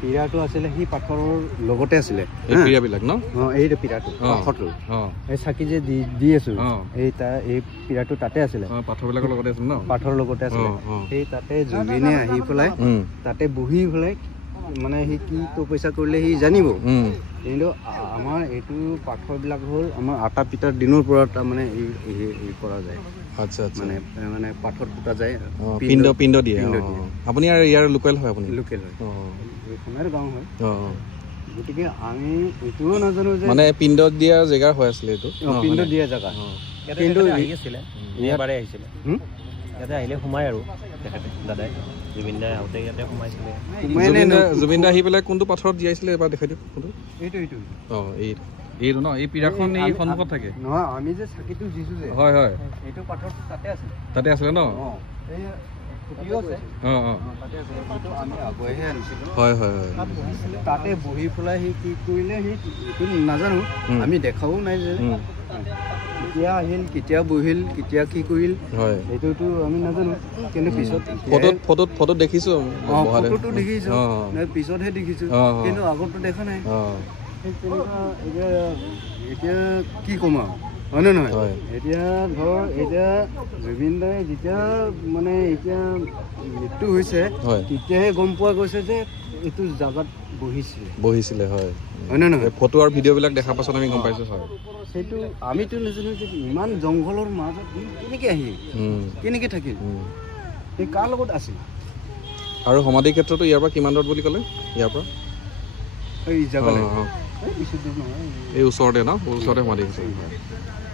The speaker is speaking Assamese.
পীৰাটো আছিলে সি পাথৰৰ লগতে আছিলে এই পীৰাবিলাক ন এই পীৰাটো পাথৰটো এই চাকি যে দি আছো এই পীৰাটো তাতে আছিলে পাথৰবিলাকৰ লগতে আছিল ন পাথৰৰ লগতে আছিলে সেই তাতে জুবিনে আহি পেলাই তাতে বহি পেলাই মানে সি কি পইচা কৰিলে সি জানিব কিন্তু আমাৰ এইটো পাথৰবিলাক হ'ল আমাৰ আটা পিটাৰ দিনৰ পৰা তাৰমানে এই কৰা যায় আচ্ছা আচ্ছা মানে পাথৰ পুতা যায় পিণ্ড দিয়ে আপুনি আৰু ইয়াৰ লোকেল হয় আপুনি লোকেল হয় সোণাৰ গাঁও হয় গতিকে আমি এইটোও নাজানো যে মানে পিণ্ড দিয়া জেগা হৈ আছিলে এইটো পিণ্ড দিয়া জেগা কিন্তু আহিছিলে এবাৰে আহিছিলে ইয়াতে আহিলে সোমাই আৰু তেখেতে দাদাই জুবিন দাই আহোঁতে ইয়াতে সোমাইছিলে জুবিন দা আহি পেলাই কোনটো পাথৰত দিয়াইছিলে এবাৰ দেখাই দিয়ক কোনটো এইটো ন এই পীৰাখন এই সন্মুখত থাকে নহয় আমি যে চাকিটো দিছো যে হয় হয় এইটো পাথৰ তাতে আছিলে ন তাতে বহি পেলাই সি কি কৰিলে সি নাজানো আমি দেখাও নাই যে কেতিয়া আহিল কেতিয়া বহিল কেতিয়া কি কৰিল এইটোতো আমি নাজানো কিন্তু পিছত ফটোত দেখিছো ফটোটো দেখিছো পিছতহে দেখিছো কিন্তু আগতো দেখা নাই এতিয়া কি কম আৰু হয় নে নহয় এতিয়া ধৰ এতিয়া জুবিন দাই যেতিয়া মানে এতিয়া মৃত্যু হৈছে তেতিয়াহে গম পোৱা গৈছে যে এইটো জাগাত বহিছিলে হয় নে নহয় ফটো আৰু ভিডিঅ'বিলাক দেখা পাছত আমি গম পাইছো হয় সেইটো আমিতো নাজানো যে ইমান জংঘলৰ মাজত কেনেকে আহিল কেনেকে থাকিল এই কাৰ লগত আছিল আৰু সমাধি ক্ষেত্ৰটো ইয়াৰ পৰা কিমান দূৰত বুলি ক'লে ইয়াৰ পৰা এই জাগালৈ এই ওচৰতে ন ওচৰতে সমাধি ক্ষেত্ৰ